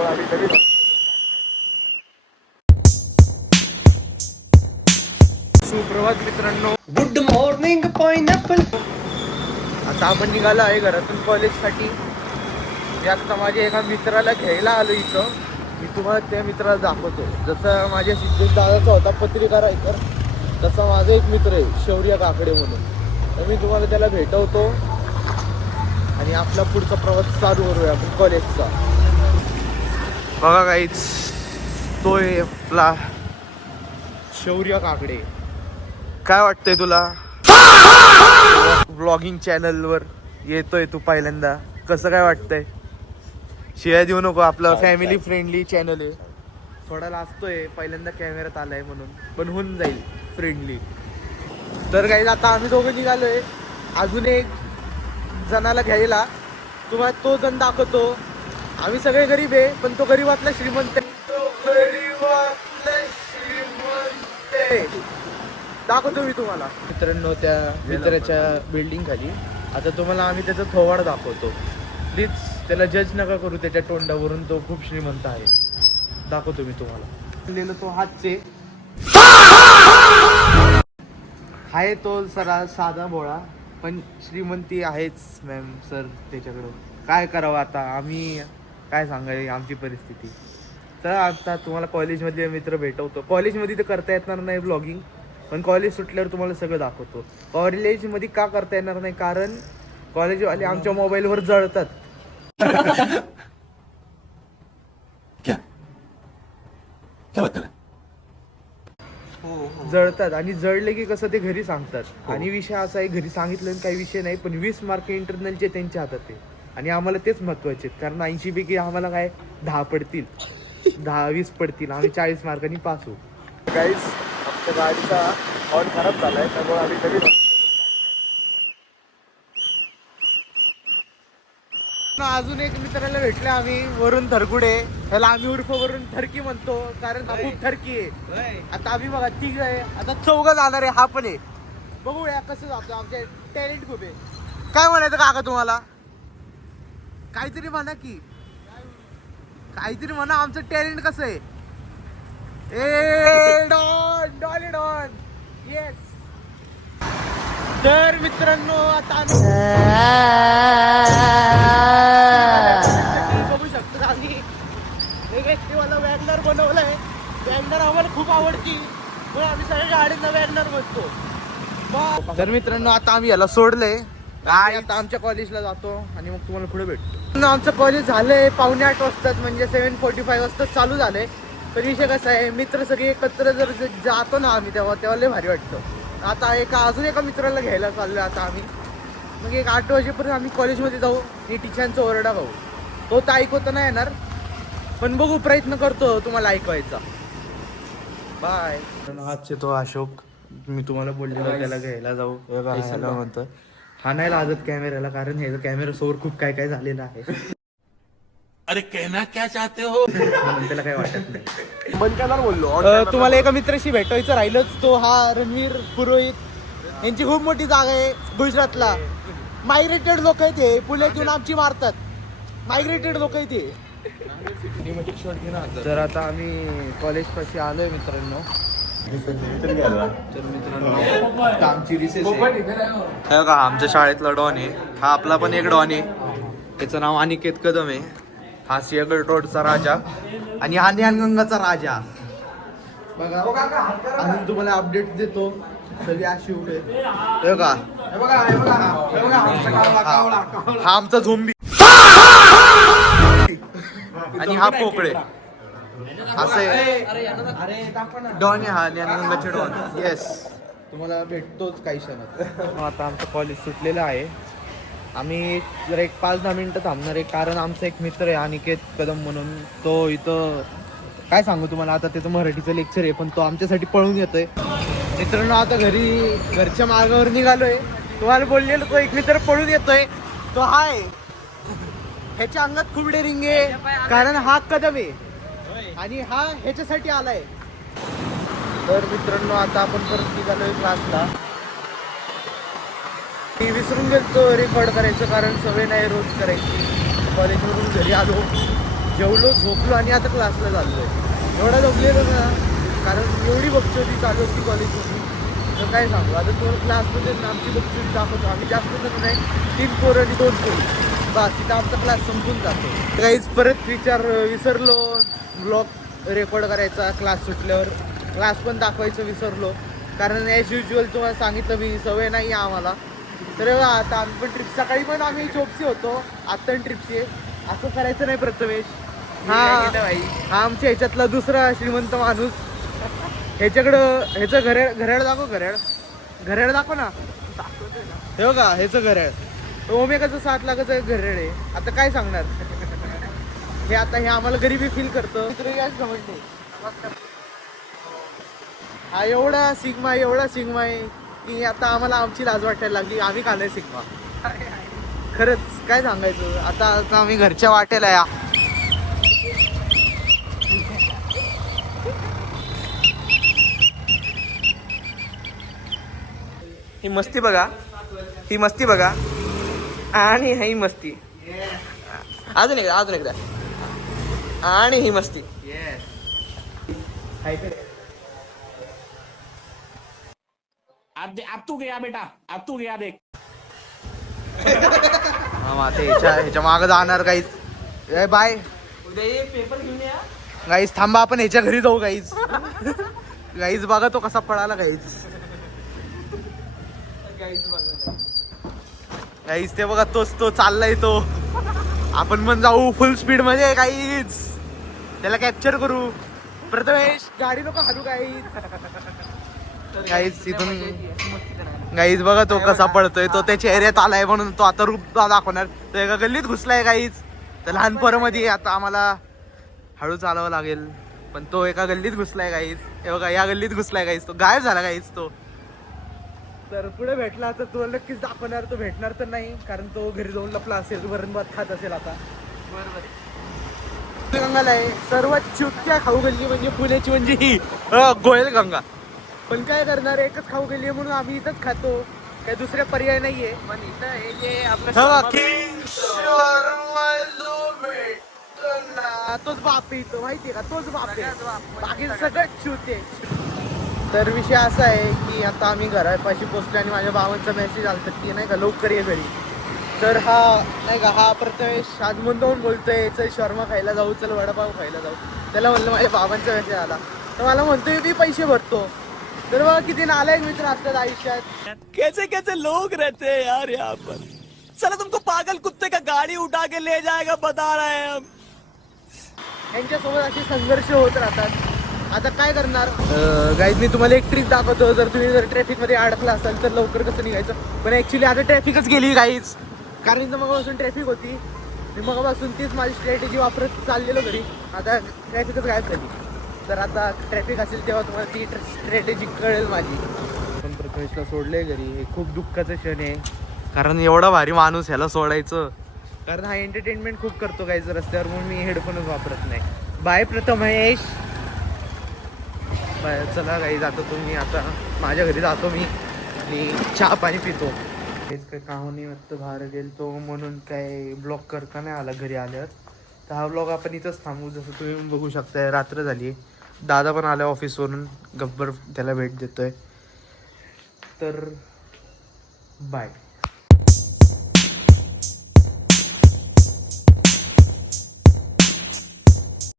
त्यामुळे आम्ही तरी सुप्रभात मित्रांनो. Good morning pineapple. आता आपण निघालो आहे घरातून कॉलेजसाठी. मी आता माझ्या एका मित्राला घ्यायला आलो इथं. मी तुम्हाला त्या मित्राला दाखवतो. जसं माझ्या सिद्धेश दादाचा होता पत्रिका रायटर, तसा माझा एक मित्र आहे शौर्य काकडे म्हणून. तर मी तुम्हाला त्याला भेटवतो आणि आपला पुढचा प्रवास चालू करूया आपण कॉलेजचा. बघा काहीच तो आहे आपला शौर्य काकडे. काय वाटतंय तुला? व्लॉगिंग चॅनलवर येतोय तू पहिल्यांदा, कसं काय वाटतंय? शिवाय देऊ नको, आपलं फॅमिली फ्रेंडली चॅनल आहे. थोडा लाजतोय पहिल्यांदा कॅमेऱ्यात आलाय म्हणून, पण होऊन जाईल फ्रेंडली. तर काही आता आम्ही दोघं निघालोय अजून एक जणाला घ्यायला. तुम्हाला तो जण दाखवतो. आम्ही सगळे गरीब आहे, पण तो गरीबातला श्रीमंत आहे. दाखवतो मी तुम्हाला मित्रांनो त्या मित्राच्या बिल्डिंग खाली. आता तुम्हाला आम्ही त्याचा थोवाड दाखवतो. प्लीज त्याला जज नका करू त्याच्या तोंडावरून, तो खूप श्रीमंत आहे. दाखवतो मी तुम्हाला. तो हातचे आहे तो सरा साधा भोळा, पण श्रीमंती आहेच मॅम सर त्याच्याकडं. काय करावं आता आम्ही, काय सांगाय आमची परिस्थिती. तर आता तुम्हाला कॉलेजमधले मित्र भेटवतो. कॉलेजमध्ये तर करता येणार नाही ब्लॉगिंग, पण कॉलेज सुटल्यावर तुम्हाला सगळं दाखवतो. कॉलेजमध्ये का करता येणार नाही, कारण कॉलेजवाले आमच्या मोबाईलवर जळतात. जळतात आणि जळले की कसं ते घरी सांगतात. आणि विषय असा आहे, घरी सांगितलं काही विषय नाही, पण 20 मार्क इंटरनलचे त्यांच्या हातात आहे. आणि आम्हाला तेच महत्वाचे आहेत, कारण 80 पैकी आम्हाला काय 10 पडतील, 10-20 पडतील, आम्ही 40 मार्कांनी पास होऊ. गाईस आमच्या गाडीचा हॉर्न खराब झालाय, त्यामुळे आम्ही तरी अजून एक मित्राला भेटले आम्ही वरून थरकुडे. ह्याला आम्ही उर्फ वरून थरकी म्हणतो, कारण हा खूप थरकी आहे. आता आम्ही बघा तिघ आहे, आता 4 जाणार आहे. हा पण आहे. बघूया कसं जातो. आमचे टॅलेंट खूप आहे. काय म्हणायचं काका तुम्हाला? काहीतरी म्हणा की, काहीतरी म्हणा. आमचं टॅलेंट कसं आहे? ए डॉन डॉन डॉन येस. तर मित्रांनो आता बघू शकतो आम्ही एक व्यक्तीवाला वॅगनर बनवलाय. वॅगनर आम्हाला खूप आवडती, पण आम्ही सगळ्या गाडींना वॅगनर बसतो. तर मित्रांनो आता आम्ही याला सोडलंय. आता आमच्या कॉलेजला जातो आणि मग तुम्हाला पुढे भेटतो. आमचं कॉलेज झालंय 7:45 वाजता, म्हणजे 7:45 वाजता चालू झालंय. पण विषय कसा आहे, मित्र सगळे एकत्र जर जातो ना आम्ही, तेव्हा लय भारी वाटतं. आता अजून एका मित्राला घ्यायला चाललोय आता आम्ही. मग एक 8 वाजेपर्यंत आम्ही कॉलेजमध्ये जाऊ आणि टीचरांचा ओरडा खाऊ. तो तर ऐकवता नाही येणार, पण बघू, प्रयत्न करतो तुम्हाला ऐकवायचा. बाय. हाच तो अशोक, मी तुम्हाला बोललेलो त्याला घ्यायला जाऊ. म्हणतो हा नाही लाजत कॅमेऱ्याला, कारण ह्याचा कॅमेरा समोर खूप काय काय झालेलं आहे. अरे कहना क्या चाहते हो? म्हणून त्याला काही वाटत नाही. बंद करणार बोललो. तुम्हाला एका मित्राशी भेटायचं राहिलंच, तो हा रणवीर पुरोहित. यांची खूप मोठी जागा आहे गुजरातला. मायग्रेटेड लोक आहेत हे, पुण्यात येऊन आमची मारतात. मायग्रेटेड लोक आहेत हे. तर आता आम्ही कॉलेज पाशी आलोय मित्रांनो. तर मित्रांनो आमची रिसेस आहे का, आमच्या शाळेतला डॉन आहे हा. आपला पण एक डॉन आहे, त्याचं नाव अनिकेत कदम आहे. हा सिंहगड रोडचा राजा आणि हा ज्ञानगंगाचा राजा. बघा अजून तुम्हाला अपडेट देतो. सगळी अशी उठे का, हा आमचा झोंबी आणि हा पोकळे. असं डॉन आहे हा, ज्ञानगंगाचे डॉन. येस, तुम्हाला भेटतोच काही क्षणात. आता आमचं कॉलेज सुटलेलं आहे. आम्ही जर एक 5-10 मिनिटं थांबणार आहे, कारण आमचा एक मित्र आहे अनिकेत कदम म्हणून. तो इथं काय सांगू तुम्हाला, आता त्याचं मराठीचं लेक्चर आहे, पण तो आमच्यासाठी पळून येतोय. मित्रांनो आता घरच्या मार्गावर निघालोय. तुम्हाला बोललेलो तो एक मित्र पळून येतोय, तो हाय. ह्याच्या अंगात खूप डेअरिंग आहे, कारण हा कदम आहे आणि हा ह्याच्यासाठी आलाय. तर मित्रांनो आता आपण परत निघालोय क्लासला. मी विसरून गेलो रेकॉर्ड करायचं, कारण सवय नाही रोज करायची. कॉलेजवरून घरी आलो जेवलो झोपलो आणि आता क्लासला चाललोय. एवढा झोपलेलो ना, कारण एवढी बकचोदी चालू असती कॉलेजमध्ये तर काय सांगू. आता तुम्हाला क्लासमध्ये आमची बकचोदी दाखवतो. आम्ही जास्त जण नाही, 3 पोरं आणि 2 पोरी, बस तिथं आमचा क्लास संपून जातो. काहीच परत विसरलो ब्लॉग रेकॉर्ड करायचा. क्लास सुटल्यावर क्लास पण दाखवायचं विसरलो, कारण ॲज युजल तुम्हाला सांगितलं मी, सवय नाही आहे आम्हाला. तर आता आम्ही पण ट्रिप, सकाळी पण आम्ही चोपसी होतो, आता ट्रिपची आहे. असं करायचं नाही प्रथमेश. हा आमच्या ह्याच्यातला दुसरा श्रीमंत माणूस. ह्याचं घड्याळ दाखव. घड्याळ दाखव ना. हे बघा ह्याचं घड्याळ ओमेगाचं 7 लाखाचं घड्याळ आहे. आता काय सांगणार. हे आम्हाला गरिबी फील करतं. हा एवढा सिग्मा आहे की आता आम्हाला आमची लाज वाटायला लागली. आम्ही खाल्लंय सिग्मा. खरंच काय सांगायचं. आता आम्ही घरच्या वाटेला या. ही मस्ती बघा आणि ही मस्ती अजून एकदा आणि ही मस्ती. अब तू गया बेटा, अब तू गया देख. ह्याच्या मागं जाणार गाईज. बाय उद्या ये पेपर घेऊन या. गाईज थांबा, आपण ह्याच्या घरी जाऊ गाईज. गाईज बघा तो कसा पळाला गाईज. गाईज ते बघा तो चाललाय तो. आपण पण जाऊ फुल स्पीड मध्ये गाईज, त्याला कॅप्चर करू. प्रथमेश गाडी नको हारू गाईज. गाईज इथून गाईज बघा तो कसा पळतोय. तो त्याच्या एरियात आलाय म्हणून तो आता रूप दाखवणार. तो एका गल्लीत घुसलाय गाईज. तर लहान पोरामध्ये आता आम्हाला हळू चालवावं लागेल, पण तो एका गल्लीत घुसलाय गाईज. हे बघा या गल्लीत घुसलाय गाईज. तो गायब झाला गाईज तो. तर पुढे भेटला तर तो नक्कीच दाखवणार. तो भेटणार तर नाही, कारण तो घरी जाऊन लपला असेल, वरण भात खात असेल आता. गंगाला आहे सर्वात चुटक्या खाऊ गल्ली म्हणजे पुण्याची म्हणजे ही गोयल गंगा. पण काय करणार, एकच खाऊ गल्ली आहे म्हणून आम्ही इथंच खातो. काही दुसरे पर्याय नाहीये. पण इथं हे जे आपलं तोच बाप आहे इथं, माहितीये का, तोच बाप आहे. बाकी सगळं चुते. तर विषय असा आहे की आता आम्ही घरापाशी पोचलो आणि माझ्या भावांचा मेसेज आला की नाही का लवकर ये घरी. तर हा प्रथमेश आज मुंदावून बोलतोय, चल शर्मा खायला जाऊ, चल वडापाव खायला जाऊ. त्याला म्हणलं माझ्या बाबांचा मेसेज आला तर मला म्हणतोय मी पैसे भरतो. तर बघा किती नालायक मित्र असतात आयुष्यात. कैसे कैसे लोग रहते हैं यार यहाँ पर. चला तुमको पागल कुत्ते का गाड़ी उठा के ले जाएगा बता रहे हैं हम. यांच्यासोबत असे संघर्ष होत राहतात. आता काय करणार. गाईज मी तुम्हाला एक ट्रिक दाखवतो. जर तुम्ही ट्रॅफिकमध्ये अडकला असाल तर लवकर कसं निघायचं. पण ऍक्च्युली आता ट्रॅफिकच गेली गाईज, कारण इथं मगापासून ट्रॅफिक होती. मगापासून तीच माझी स्ट्रॅटेजी वापरत चाललेलो घरी. आता ट्रॅफिकच गायब झाली. तर आता ट्रॅफिक असेल तेव्हा तुम्हाला ती स्ट्रॅटेजी कळेल माझी. पण प्रथमेशला सोडलंय घरी. हे खूप दुःखाचं क्षण आहे, कारण एवढा भारी माणूस ह्याला सोडायचं. कारण हा एंटरटेनमेंट खूप करतो गाईज रस्त्यावर, म्हणून मी हेडफोनच वापरत नाही. बाय प्रथमेश. बाय. चला गाईज आता तुम्ही आता माझ्या घरी जातो मी आणि चहा पाणी पितो. हेच काही काम नाही वाटतं, बाहेर गेलतो म्हणून काय ब्लॉग करता नाही आला घरी आल्यावर. तर हा ब्लॉग आपण इथंच थांबू. जसं तुम्ही बघू शकताय रात्र झाली. दादा पण आला ऑफिसवरून, गब्बर त्याला भेट देतोय. तर बाय.